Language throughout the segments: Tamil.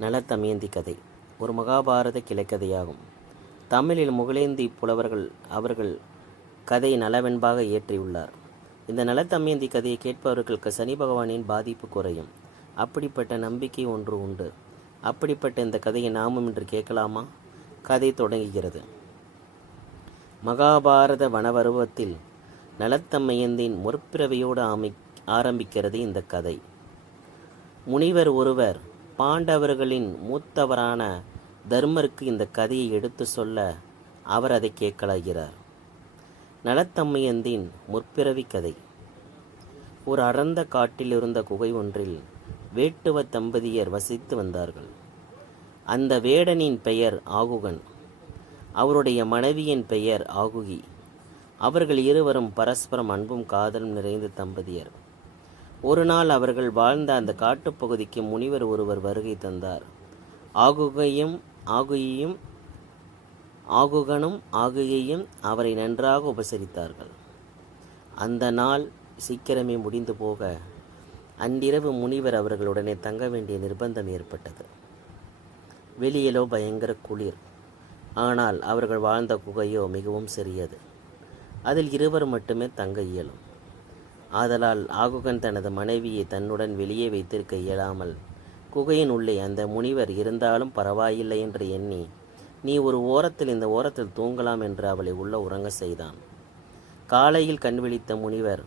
நல தமயந்தி கதை ஒரு மகாபாரத கிளைக்கதையாகும். தமிழில் முகிலேந்தி புலவர்கள் அவர்கள் கதை நலவென்பாக இயற்றியுள்ளார். இந்த நல தமயந்தி கதையை கேட்பவர்களுக்கு சனி பகவானின் பாதிப்பு குறையும். அப்படிப்பட்ட நம்பிக்கை ஒன்று உண்டு. அப்படிப்பட்ட இந்த கதையை நாமும் இன்று கேட்கலாமா? கதை தொடங்குகிறது. மகாபாரத வனவருவத்தில் நலத்தமயந்தின் முற்பிறவியோடு ஆரம்பிக்கிறது இந்த கதை. முனிவர் ஒருவர் பாண்டவர்களின் மூத்தவரான தர்மருக்கு இந்த கதையை எடுத்து சொல்ல அவர் அதை கேட்கலாகிறார். நலத்தமயந்தின் முற்பிறவி கதை. ஒரு அடர்ந்த காட்டில் இருந்த குகை ஒன்றில் வேட்டுவ தம்பதியர் வசித்து வந்தார்கள். அந்த வேடனின் பெயர் ஆகுகன், அவருடைய மனைவியின் பெயர் ஆகுகி. அவர்கள் இருவரும் பரஸ்பரம் அன்பும் காதலும் நிறைந்த தம்பதியர். ஒரு நாள் அவர்கள் வாழ்ந்த அந்த காட்டுப்பகுதிக்கு முனிவர் ஒருவர் வருகை தந்தார். ஆகுகனும் ஆகுகையும் அவரை நன்றாக உபசரித்தார்கள். அந்த நாள் சீக்கிரமே முடிந்து போக அன்றிரவு முனிவர் அவர்களுடனே தங்க வேண்டிய நிர்பந்தம் ஏற்பட்டது. வெளியிலோ பயங்கர குளிர். ஆனால் அவர்கள் வாழ்ந்த குகையோ மிகவும் சிறியது. அதில் இருவர் மட்டுமே தங்க இயலும். ஆதலால் ஆகுகன் தனது மனைவியை தன்னுடன் வெளியே வைத்திருக்க இயலாமல் குகையின் உள்ளே அந்த முனிவர் இருந்தாலும் பரவாயில்லை என்று எண்ணி, நீ ஒரு ஓரத்தில் இந்த ஓரத்தில் தூங்கலாம் என்று அவளை உள்ள உறங்க செய்தான். காலையில் கண் விழித்த முனிவர்,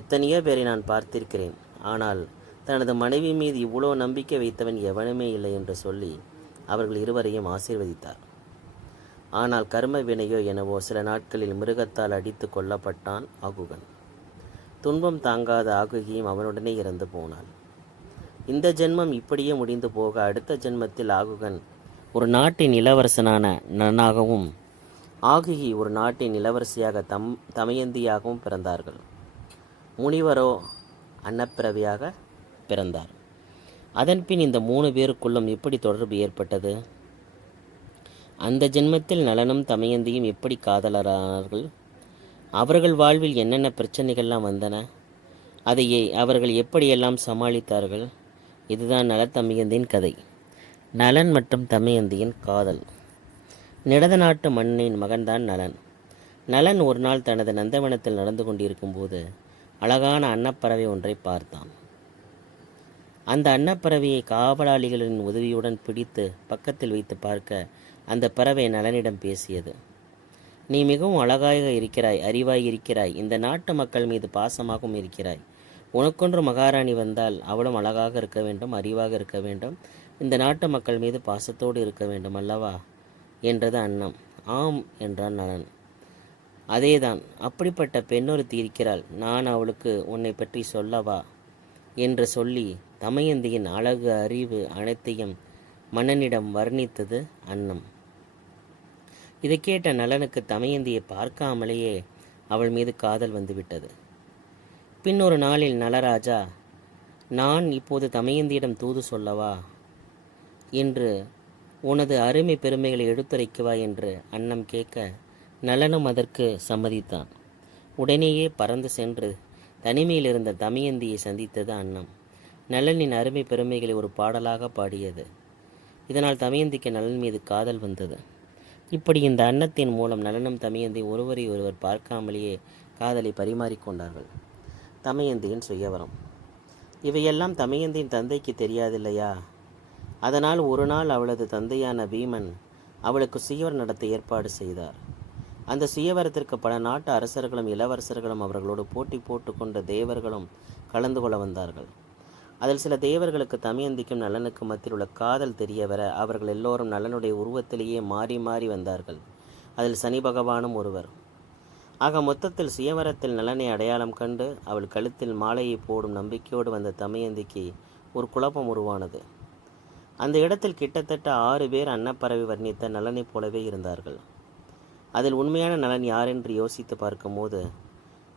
எத்தனையோ பேரை நான் பார்த்திருக்கிறேன், ஆனால் தனது மனைவி மீது இவ்வளோ நம்பிக்கை வைத்தவன் எவனுமே இல்லை என்று சொல்லி அவர்கள் இருவரையும் ஆசீர்வதித்தார். ஆனால் கர்ம வினையோ எனவோ சில நாட்களில் மிருகத்தால் அடித்து கொல்லப்பட்டான் ஆகுகன். துன்பம் தாங்காத ஆகுகியும் அவனுடனே இறந்து போனாள். இந்த ஜென்மம் இப்படியே முடிந்து போக அடுத்த ஜென்மத்தில் ஆகுகன் ஒரு நாட்டின் இளவரசனான நலனாகவும் ஆகுகி ஒரு நாட்டின் இளவரசியாக தமயந்தியாகவும் பிறந்தார்கள். முனிவரோ அன்னப்பிறவியாக பிறந்தார். அதன்பின் இந்த 3 பேருக்குள்ளும் எப்படி தொடர்பு ஏற்பட்டது? அந்த ஜென்மத்தில் நலனும் தமயந்தியும் எப்படி காதலரானார்கள்? அவர்கள் வாழ்வில் என்னென்ன பிரச்சனைகள்லாம் வந்தன? அதையே அவர்கள் எப்படியெல்லாம் சமாளித்தார்கள்? இதுதான் நலத்தமயந்தின் கதை. நலன் மற்றும் தமயந்தியின் காதல். நிடத நாட்டு மன்னனின் மகன்தான் நலன். நலன் ஒரு நாள் தனது நந்தவனத்தில் நடந்து கொண்டிருக்கும் போது அழகான அன்னப்பறவை ஒன்றை பார்த்தான். அந்த அன்னப்பறவையை காவலாளிகளின் உதவியுடன் பிடித்து பக்கத்தில் வைத்து பார்க்க அந்த பறவை நலனிடம் பேசியது. நீ மிகவும் அழகாக இருக்கிறாய், அறிவாய் இருக்கிறாய், இந்த நாட்டு மக்கள் மீது பாசமாகவும் இருக்கிறாய். உனக்கொன்று மகாராணி வந்தால் அவளும் அழகாக இருக்க வேண்டும், அறிவாக இருக்க வேண்டும், இந்த நாட்டு மக்கள் மீது பாசத்தோடு இருக்க வேண்டும் அல்லவா என்றது அன்னம். ஆம் என்றான் நலன். அதேதான், அப்படிப்பட்ட பெண்ணொருத்தி இருக்கிறாள், நான் அவளுக்கு உன்னை பற்றி சொல்லவா என்று சொல்லி தமயந்தியின் அழகு அறிவு அனைத்தையும் மன்னனிடம் வர்ணித்தது அன்னம். இதை கேட்ட நலனுக்கு தமயந்தியை பார்க்காமலேயே அவள் மீது காதல் வந்துவிட்டது. பின்னொரு நாளில் நலராஜா, நான் இப்போது தமயந்தியிடம் தூது சொல்லவா என்று உனது அருமை பெருமைகளை எடுத்துரைக்கவா என்று அன்னம் கேட்க நலனும் அதற்கு சம்மதித்தான். உடனேயே பறந்து சென்று தனிமையில் இருந்த தமயந்தியை சந்தித்தது அன்னம். நலனின் அருமை பெருமைகளை ஒரு பாடலாக பாடியது. இதனால் தமயந்திக்கு நலன் மீது காதல் வந்தது. இப்படி இந்த அன்னத்தின் மூலம் நலனும் தமயந்தி ஒருவரை ஒருவர் பார்க்காமலேயே காதலை பரிமாறிக்கொண்டார்கள். தமயந்தியின் சுயவரம். இவையெல்லாம் தமயந்தியின் தந்தைக்கு தெரியாதில்லையா? அதனால் ஒரு நாள் அவளது தந்தையான பீமன் அவளுக்கு சுயவரம் நடத்த ஏற்பாடு செய்தார். அந்த சுயவரத்திற்கு பல நாட்டு அரசர்களும் இளவரசர்களும் அவர்களோடு போட்டி போட்டுக்கொண்ட தேவர்களும் கலந்து கொள்ள வந்தார்கள். அதில் சில தேவர்களுக்கு தமயந்திக்கும் நலனுக்கும் மத்தியில் உள்ள காதல் தெரிய வர அவர்கள் எல்லோரும் நலனுடைய உருவத்திலேயே மாறி மாறி வந்தார்கள். அதில் சனி பகவானும் ஒருவர். ஆக மொத்தத்தில் சுயவரத்தில் நலனை அடையாளம் கண்டு அவள் கழுத்தில் மாலையை போடும் நம்பிக்கையோடு வந்த தமயந்திக்கு ஒரு குழப்பம் உருவானது. அந்த இடத்தில் கிட்டத்தட்ட 6 பேர் அன்னப்பறவை வர்ணித்த நலனைப் போலவே இருந்தார்கள். அதில் உண்மையான நலன் யாரென்று யோசித்து பார்க்கும்போது,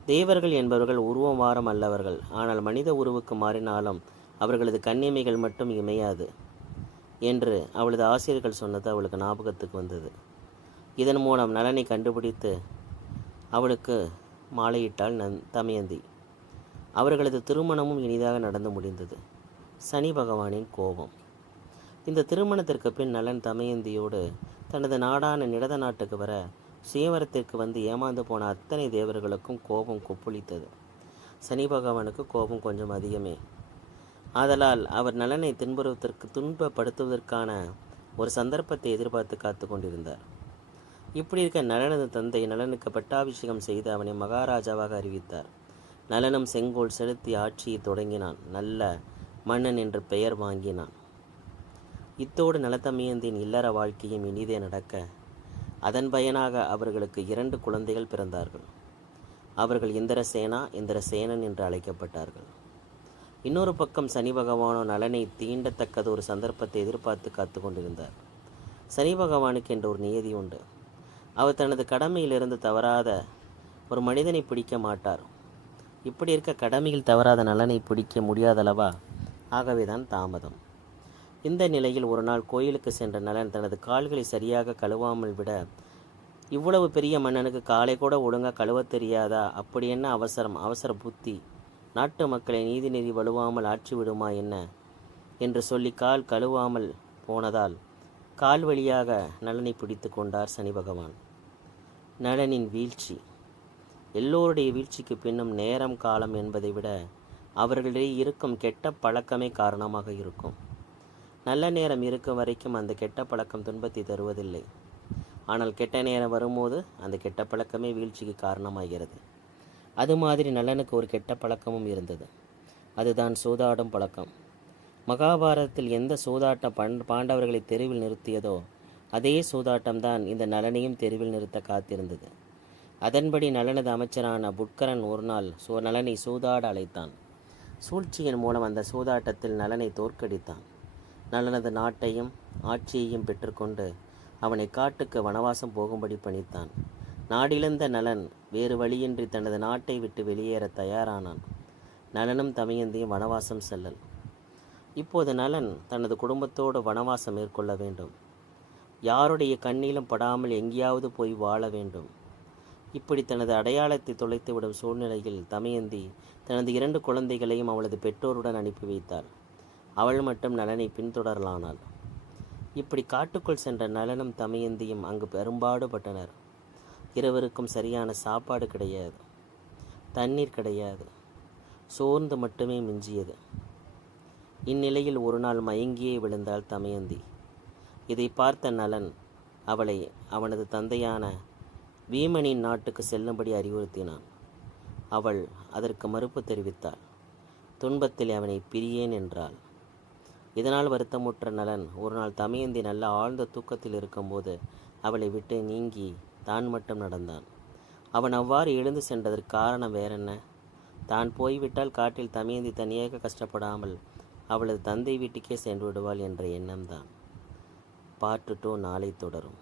தேவர்கள் என்பவர்கள் உருவம் வாரம் அல்லவர்கள், ஆனால் மனித உருவுக்கு மாறினாலும் அவர்களது கண்ணிமைகள் மட்டும் இமையாது என்று அவளது ஆசிரியர்கள் சொன்னது அவளுக்கு ஞாபகத்துக்கு வந்தது. இதன் மூலம் நலனை கண்டுபிடித்து அவளுக்கு மாலையிட்டாள் தமயந்தி. அவர்களது திருமணமும் இனிதாக நடந்து முடிந்தது. சனி பகவானின் கோபம். இந்த திருமணத்திற்கு பின் நலன் தமயந்தியோடு தனது நாடான நிடத நாட்டுக்கு வர சுயவரத்திற்கு வந்து ஏமாந்து போன அத்தனை தேவர்களுக்கும் கோபம் கொப்புளித்தது. சனி பகவானுக்கு கோபம் கொஞ்சம் அதிகமே. ஆதலால் அவர் நலனை துன்பப்படுத்துவதற்கான ஒரு சந்தர்ப்பத்தை எதிர்பார்த்து காத்து கொண்டிருந்தார். இப்படி இருக்க நலனது தந்தை நலனுக்கு பட்டாபிஷேகம் செய்து அவனை மகாராஜாவாக அறிவித்தார். நலனும் செங்கோல் செலுத்தி ஆட்சியை தொடங்கினான். நல்ல மன்னன் என்று பெயர் வாங்கினான். இத்தோடு நலதமயந்தின் இல்லற வாழ்க்கையும் இனிதே நடக்க அதன் பயனாக அவர்களுக்கு 2 குழந்தைகள் பிறந்தார்கள். அவர்கள் இந்திரசேனன் என்று அழைக்கப்பட்டார்கள். இன்னொரு பக்கம் சனி பகவானோ நலனை தீண்டத்தக்கது ஒரு சந்தர்ப்பத்தை எதிர்பார்த்து காத்து கொண்டிருந்தார். சனி பகவானுக்கு என்ற ஒரு நியதி உண்டு. அவர் தனது கடமையிலிருந்து தவறாத ஒரு மனிதனை பிடிக்க மாட்டார். இப்படி இருக்க கடமையில் தவறாத நலனை பிடிக்க முடியாதளவா? ஆகவேதான் தாமதம். இந்த நிலையில் ஒரு நாள் கோயிலுக்கு சென்ற நலன் தனது கால்களை சரியாக கழுவாமல் விட, இவ்வளவு பெரிய மன்னனுக்கு காலை கூட ஒழுங்காக கழுவ தெரியாதா? அப்படி என்ன அவசர புத்தி? நாட்டு மக்களை நீதிநெறி வலுவாமல் ஆட்சி விடுமா என்ன என்று சொல்லி கால் கழுவாமல் போனதால் கால் வழியாக நலனை பிடித்து கொண்டார் சனி பகவான். நலனின் வீழ்ச்சி. எல்லோருடைய வீழ்ச்சிக்கு பின்னும் நேரம் காலம் என்பதை விட அவர்களிடையே இருக்கும் கெட்ட பழக்கமே காரணமாக இருக்கும். நல்ல நேரம் இருக்கும் வரைக்கும் அந்த கெட்ட பழக்கம் துன்பத்தை தருவதில்லை. ஆனால் கெட்ட நேரம் வரும்போது அந்த கெட்ட பழக்கமே வீழ்ச்சிக்கு காரணமாகிறது. அது மாதிரி நலனுக்கு ஒரு கெட்ட பழக்கமும் இருந்தது. அதுதான் சூதாடும் பழக்கம். மகாபாரதத்தில் எந்த சூதாட்டம் பாண்டவர்களை தெருவில் நிறுத்தியதோ அதே சூதாட்டம்தான் இந்த நலனையும் தெருவில் நிறுத்த காத்திருந்தது. அதன்படி நலனது அமைச்சரான புட்கரன் ஒரு நாள் நலனை சூதாட அழைத்தான். சூழ்ச்சியின் மூலம் அந்த சூதாட்டத்தில் நலனை தோற்கடித்தான். நலனது நாட்டையும் ஆட்சியையும் பெற்றுக்கொண்டு அவனை காட்டுக்கு வனவாசம் போகும்படி பணித்தான். நாடிழந்த நலன் வேறு வழியின்றி தனது நாட்டை விட்டு வெளியேற தயாரானான். நலனும் தமயந்தியும் வனவாசம் செல்லல். இப்போது நலன் தனது குடும்பத்தோடு வனவாசம் மேற்கொள்ள வேண்டும். யாருடைய கண்ணிலும் படாமல் எங்கேயாவது போய் வாழ வேண்டும். இப்படி தனது அடையாளத்தை தொலைத்துவிடும் சூழ்நிலையில் தமயந்தி தனது 2 குழந்தைகளையும் அவளது பெற்றோருடன் அனுப்பி வைத்தாள். அவள் மட்டும் நலனை பின்தொடரலானாள். இப்படி காட்டுக்குள் சென்ற நலனும் தமயந்தியும் அங்கு பெரும்பாடுபட்டனர். இருவருக்கும் சரியான சாப்பாடு கிடையாது, தண்ணீர் கிடையாது, சோர்ந்து மட்டுமே மிஞ்சியது. இந்நிலையில் ஒரு நாள் மயங்கியே விழுந்தாள் தமயந்தி. இதை பார்த்த நலன் அவளை அவனது தந்தையான வீமனின் நாட்டுக்கு செல்லும்படி அறிவுறுத்தினான். அவள் அதற்கு மறுப்பு தெரிவித்தாள். துன்பத்தில் அவனை பிரியேன் என்றாள். இதனால் வருத்தமுற்ற நலன் ஒரு நாள் தமயந்தி நல்ல ஆழ்ந்த தூக்கத்தில் இருக்கும்போது அவளை விட்டு நீங்கி தான் மட்டும் நடந்தான். அவன் அவ்வாறு எழுந்து சென்றதற்கு காரணம் வேறென்ன? தான் போய்விட்டால் காட்டில் தமயந்தி தனியாக கஷ்டப்படாமல் அவளது தந்தை வீட்டுக்கே சென்று விடுவாள் என்ற எண்ணம்தான். பார்ட் 2 நாளை தொடரும்.